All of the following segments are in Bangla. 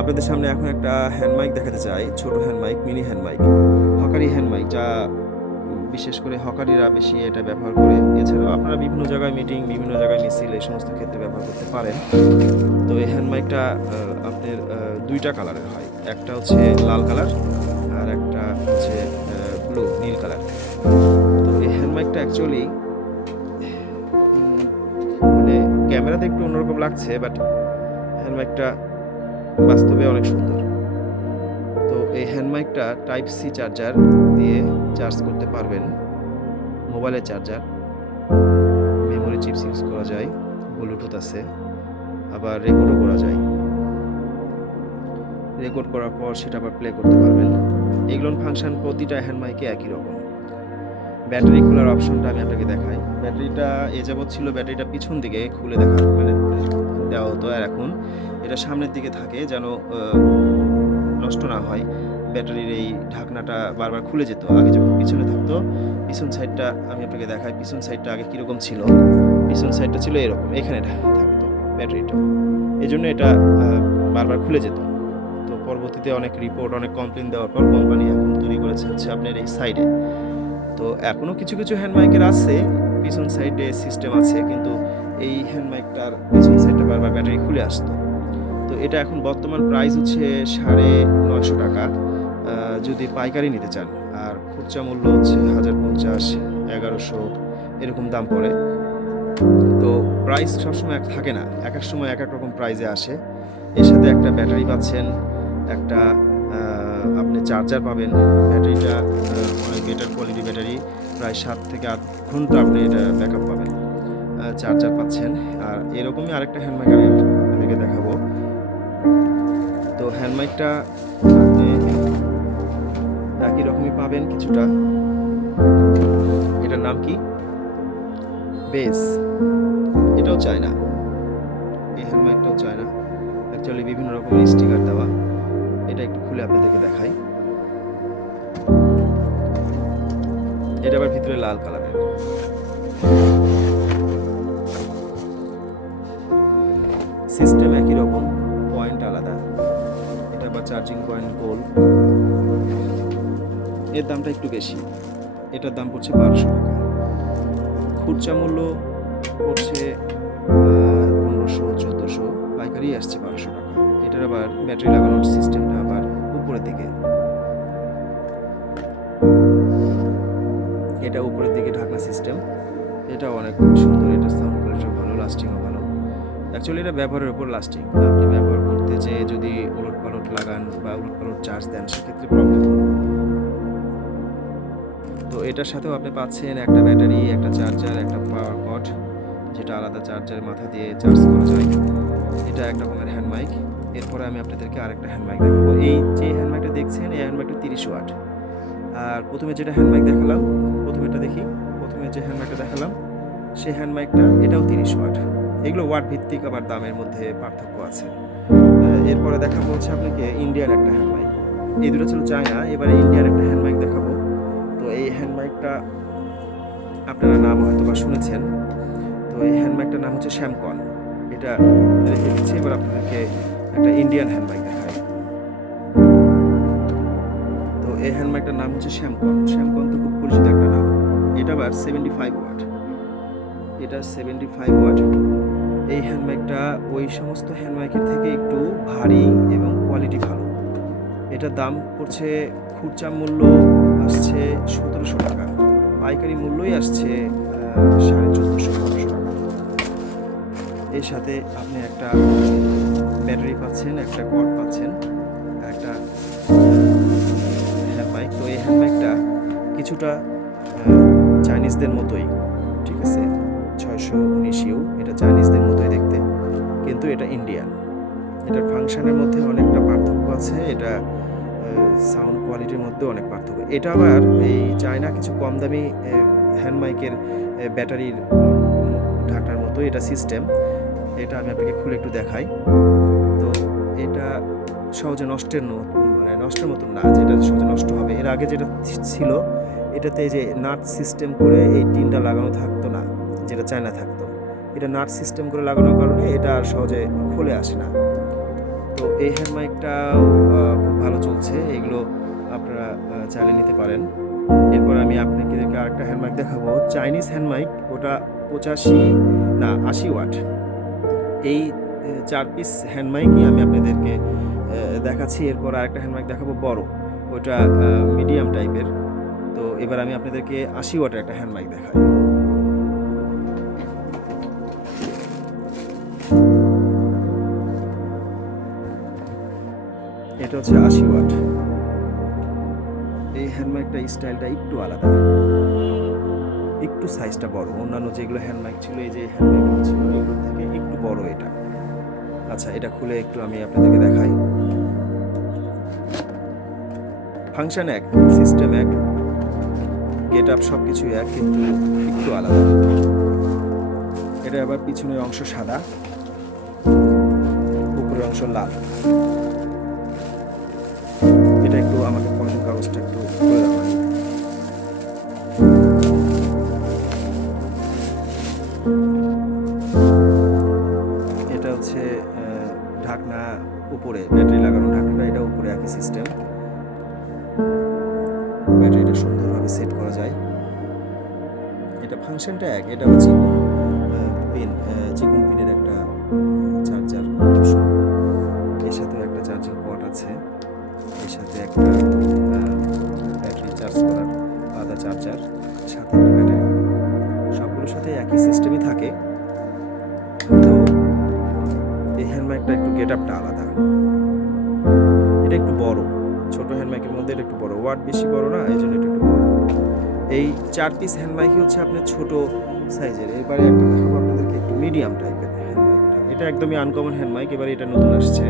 আপনাদের সামনে এখন একটা হ্যান্ড মাইক দেখাতে চাই, ছোট hand mic mini hand mic হকারি hand mic যা বিশেষ করে হকারিরা বেশি এটা ব্যবহার করে। এছাড়াও আপনারা বিভিন্ন জায়গায় মিটিং বিভিন্ন জায়গায় মিছিল, এই সমস্ত ক্ষেত্রে ব্যবহার করতে পারেন। তো এই হ্যান্ড মাইকটা আপনার দুইটা কালারের হয়। একটা হচ্ছে লাল কালার আর একটা হচ্ছে ব্লু নীল কালার তো এই হ্যান্ড মাইকটা অ্যাকচুয়ালি মানে ক্যামেরাতে একটু অন্যরকম লাগছে বাট হ্যান্ড মাইকটা বাস্তবে অনেক সুন্দর। তো এই হ্যান্ড মাইকটা টাইপ সি চার্জার দিয়ে চার্জ করতে পারবেন। মোবাইলের চার্জার মেমোরি চিপস ইউজ করা যায়। ব্লুটুথ আছে। আবার রেকর্ডও করা যায়। রেকর্ড করার পর সেটা আবার প্লে করতে পারবেন। এগুলো ফাংশন প্রতিটা হ্যান্ড মাইকে একই রকম। ব্যাটারি খোলার অপশনটা আমি আপনাকে দেখাই। ব্যাটারিটা এ যাবৎ ছিল ব্যাটারিটা পিছন দিকে খুলে দেখা মানে দেওয়া হতো আর এখন এটা সামনের দিকে থাকে যেন নষ্ট না হয়। ব্যাটারির এই ঢাকনাটা বারবার খুলে যেত। আগে যখন পিছনে থাকতো, পিছন সাইডটা আমি আপনাকে দেখাই, পিছন সাইডটা আগে কীরকম ছিল? পিছন সাইডটা ছিল এরকম, এখানে থাকতো ব্যাটারিটা। এই জন্য এটা বারবার খুলে যেত। তো পরবর্তীতে অনেক রিপোর্ট অনেক কমপ্লেন দেওয়ার পর কোম্পানি এখন তৈরি করেছে হচ্ছে আপনার এই সাইডে তো এখনও কিছু কিছু হ্যান্ড মাইকের আছে, পিছন সাইডে সিস্টেম আছে, কিন্তু এই হ্যান্ড মাইকটার পিছন সাইডটা বারবার ব্যাটারি খুলে আসতো। তো এটা এখন বর্তমান প্রাইস হচ্ছে সাড়ে নয়শো টাকা যদি পাইকারি নিতে চান। আর খুচরা মূল্য হচ্ছে হাজার পঞ্চাশ, এগারোশো, এরকম দাম পড়ে। তো প্রাইস সবসময় এক থাকে না, এক এক সময় এক এক রকম প্রাইজে আসে। এর সাথে একটা ব্যাটারি পাচ্ছেন, একটা আপনি চার্জার পাবেন। ব্যাটারিটা অনেক বেটার কোয়ালিটি ব্যাটারি। প্রায় সাত থেকে আট ঘণ্টা আপনি এটা ব্যাকআপ পাবেন। চার্জার পাচ্ছেন। আর এরকমই আরেকটা হ্যান্ড মাইক আমি আপনাদেরকে দেখাবো। তো হ্যান্ড মাইকটা আপনি একই রকমই পাবেন কিছুটা। এটার নাম কি? বেস এটাও চায় না এই হ্যান্ড মাইকটাও চায় না অ্যাকচুয়ালি বিভিন্ন রকমের স্টিকার দেওয়া। এটা একটু খুলে আপনাদেরকে দেখাই। এটা আবার ভিতরে লাল কালারের সিস্টেম একই রকম পয়েন্ট আলাদা। এটা আবার চার্জিং পয়েন্ট গোল এর দামটা একটু বেশি। এটার দাম পড়ছে বারোশো টাকা। খুচরা মূল্য পড়ছে পনেরোশো, চোদ্দোশো। পাইকারি আসছে বারোশো টাকা। এটার আবার ব্যাটারি লাগানোর সিস্টেমটা আবার উপরের দিকে। এটা উপরের দিকে ঢাকনা সিস্টেম এটাও অনেক সুন্দর, এটা সাউন্ড কোয়ালিটিও ভালো লাস্টিংও ভালো। অ্যাকচুয়ালি এটা ব্যবহারের উপর লাস্টিং আপনি ব্যবহার করতে যে যদি উলট পালট লাগান বা উলট পালট চার্জ দেন, সেক্ষেত্রে প্রবলেম তো এটার সাথেও আপনি পাচ্ছেন একটা ব্যাটারি একটা চার্জার একটা পাওয়ার কট যেটা আলাদা চার্জারের মাথা দিয়ে চার্জ করা যায়। এটা এক রকমের হ্যান্ড মাইক এরপরে আমি আপনাদেরকে আরেকটা হ্যান্ড মাইক দেখাবো। এই যে হ্যান্ড মাইকটা দেখছেন, এই হ্যান্ড মাইকটা তিরিশ ওয়াট। আর প্রথমে যেটা হ্যান্ড মাইক দেখালাম প্রথমে এটা দেখি। প্রথমে যে হ্যান্ড মাইকটা দেখালাম, সেই হ্যান্ড মাইকটা এটাও তিরিশ ওয়াট। এগুলো ওয়াট ভিত্তিক আবার দামের মধ্যে পার্থক্য আছে। এরপরে দেখাবো হচ্ছে আপনাকে ইন্ডিয়ান একটা হ্যান্ড মাইক এই দুটো ছিল চায়না এবারে ইন্ডিয়ান একটা হ্যান্ড মাইক দেখাবো। তো এই হ্যান্ড মাইকটা আপনারা নাম হয়তো বা শুনেছেন। তো এই হ্যান্ড মাইকটার নাম হচ্ছে শ্যামকন এটা রেখে দিচ্ছি, এবার আপনাদেরকে একটা ইন্ডিয়ান হ্যান্ড মাইক দেখাই। তো এই হ্যান্ড মাইকটার নাম হচ্ছে শ্যামকন শ্যামকন তো খুব পরিচিত একটা নাম। এটা আবার সেভেন্টি ফাইভ ওয়াট এটা সেভেন্টি ফাইভ ওয়াট এই হ্যান্ডব্যাগটা ওই সমস্ত হ্যান্ডব্যাগের থেকে একটু ভারী এবং কোয়ালিটি ভালো। এটার দাম পড়ছে খুচরা মূল্য আসছে সতেরোশো টাকা। পাইকারি মূল্যই আসছে সাড়ে চোদ্দোশো, পনেরোশো টাকা। এর সাথে আপনি একটা ব্যাটারি পাচ্ছেন, একটা কট পাচ্ছেন, একটা হ্যান্ড মাইক তো এই হ্যান্ডব্যাগটা কিছুটা চাইনিজদের মতোই, ঠিক আছে? ছয়শো উনিশ ইউ, এটা চাইনিজদের মতোই দেখতে, কিন্তু এটা ইন্ডিয়ান। এটার ফাংশনের মধ্যে অনেকটা পার্থক্য আছে, এটা সাউন্ড কোয়ালিটির মধ্যে অনেক পার্থক্য। এটা আবার এই চায়না কিছু কম দামি হ্যান্ড মাইকের ব্যাটারির ঢাকনার মতো এটা সিস্টেম। এটা আমি আপনাকে খুলে একটু দেখাই। তো এটা সহজে নষ্টের মানে নষ্টের মতন না, যেটা সহজে নষ্ট হবে। এর আগে যেটা ছিল, এটাতে যে নাট সিস্টেম করে এই টিনটা লাগানো থাকতো না যেটা চায়না থাকতো। এটা নাট সিস্টেম করে লাগানোর কারণে এটা আর সহজে খুলে আসে না। তো এই হ্যান্ড মাইকটাও খুব ভালো চলছে। এগুলো আপনারা চালিয়ে নিতে পারেন। এরপর আমি আপনাদেরকে আরেকটা হ্যান্ড মাইক দেখাবো। চাইনিজ হ্যান্ড মাইক ওটা পঁচাশি, না, আশি ওয়াট। এই চার পিস হ্যান্ড মাইকই আমি আপনাদেরকে দেখাচ্ছি। এরপর আরেকটা হ্যান্ড মাইক দেখাবো বড়। ওটা মিডিয়াম টাইপের তো এবার আমি আপনাদেরকে আশি ওয়াটের একটা হ্যান্ড মাইক দেখাই। এটা হচ্ছে আশি ওয়াট। এই হ্যান্ড মাইকটা স্টাইলটা একটু আলাদা। একটু সাইজটা বড়। অন্যান্য যেগুলো হ্যান্ড মাইক ছিল, এই যে হ্যান্ড ছিল এগুলো থেকে একটু বড় এটা। আচ্ছা এটা খুলে একটু আমি আপনাদেরকে দেখাই। ফাংশন এক সিস্টেম এক গেট আপ সব কিছু এক, কিন্তু একটু আলাদা। এটা আবার পিছনের অংশ সাদা, উপরের অংশ লাল। কাগজটা একটু খুলে দেওয়া এটা হচ্ছে ঢাকনা উপরে, ব্যাটারি লাগানো ঢাকনাটা, এটা উপরে একই সিস্টেম ব্যাটারিটা সুন্দরভাবে সেট করা যায়। এটা ফাংশনটা এক এটা হচ্ছে পিন চিকুন পিনের একটা সাথে ব্যাটারি সবগুলোর সাথে একই সিস্টেমই থাকে। তো এই হ্যান্ডমাইকটা একটু গেট আপটা আলাদা। এটা একটু বড়। ছোট হ্যান্ডমাইকের মধ্যে এটা একটু বড়। ওয়াট বেশি বড় না, এই জন্য এটা একটু বড়। এই চার পিস হ্যান্ডমাইকই হচ্ছে আপনার ছোট সাইজের এবারে একটা দেখাবো আপনাদেরকে একটু মিডিয়াম টাইপের হ্যান্ডমাইকটা এটা একদমই আনকমন হ্যান্ডমাইক এবারে এটা নতুন আসছে।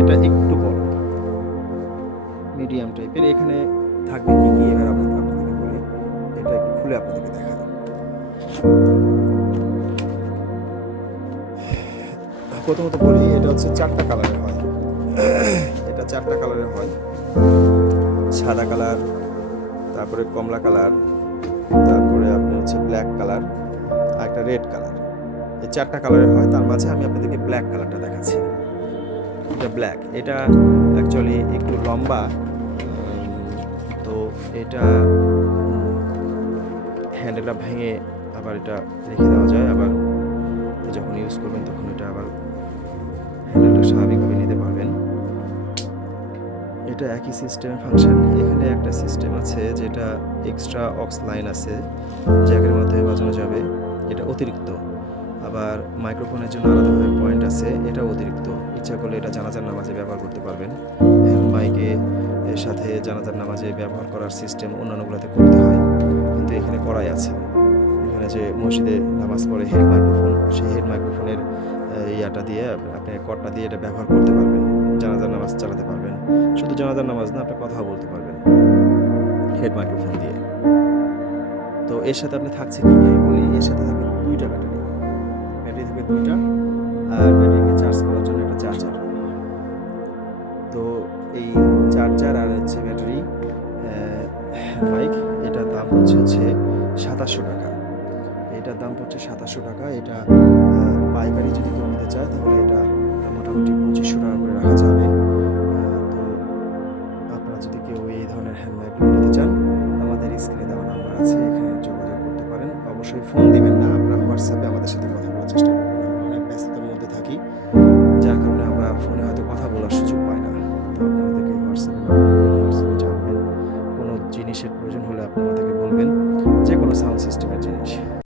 এটা একটু বড়। মিডিয়াম টাইপের, এখানে থাকবে কি কি? এবার আপনাদের আপনাদেরকে বলি, এটা একটু খুলে আপনাদেরকে দেখাই। প্রথমত বলি, এটা হচ্ছে চারটা কালারের হয়। এটা চারটা কালারের হয়। সাদা কালার, তারপরে কমলা কালার, তারপরে আপনার হচ্ছে ব্ল্যাক কালার, আর একটা রেড কালার। এই চারটা কালারের হয়, তার মাঝে আমি আপনাদেরকে ব্ল্যাক কালারটা দেখাচ্ছি। এটা ব্ল্যাক, এটা অ্যাকচুয়ালি একটু লম্বা এটা হ্যান্ডেলটা ভেঙে আবার এটা রেখে দেওয়া যায়। আবার যখন ইউজ করবেন তখন এটা আবার হ্যান্ডেলটা স্বাভাবিকভাবে নিতে পারবেন। এটা একই সিস্টেমের ফাংশন এখানে একটা সিস্টেম আছে যেটা এক্সট্রা অক্স লাইন আছে জ্যাকের মাধ্যমে বাজানো যাবে। এটা অতিরিক্ত। আবার মাইক্রোফোনের জন্য আলাদাভাবে পয়েন্ট আছে। এটা অতিরিক্ত। ইচ্ছা করলে এটা জানাজার নামাজে ব্যবহার করতে পারবেন। মাইকে এর সাথে জানাজার নামাজে ব্যবহার করার সিস্টেম অন্যান্যগুলোতে করতে হয়। কিন্তু এখানে করাই আছে। এখানে যে মসজিদে নামাজ পড়ে হেড মাইক্রোফোন সেই হেড মাইক্রোফোনের ইয়াটা দিয়ে আপ- আপনি কটটা দিয়ে এটা ব্যবহার করতে পারবেন। জানাজার নামাজ চালাতে পারবেন। শুধু জানাজার নামাজ না, আপনি কথাও বলতে পারবেন হেড মাইক্রোফোন দিয়ে। তো এর সাথে আপনি থাকছে কি? বলি এর সাথে থাকবে দুইটা ব্যাটারি। থাকবে আর ব্যাটারিকে চার্জ করার জন্য একটা চার্জার। তো এই চার্জার আর হচ্ছে ব্যাটারি মাইক এটার দাম হচ্ছে হচ্ছে সাতাশশো টাকা। এটার দাম হচ্ছে সাতাশশো টাকা। এটা পাইকারি যদি কেউ নিতে চায় তাহলে এটা মোটামুটি পঁচিশশো টাকা করে রাখা যাবে। তো আপনারা যদি কেউ এই ধরনের হ্যান্ডমাইকগুলো নিতে চান, আমাদের স্ক্রিনে দেওয়া নাম্বার আছে, এখানে যোগাযোগ করতে পারেন। অবশ্যই ফোন দিবেন না আমরা হোয়াটসঅ্যাপে আমাদের সাথে কথা বলার চেষ্টা করবেন।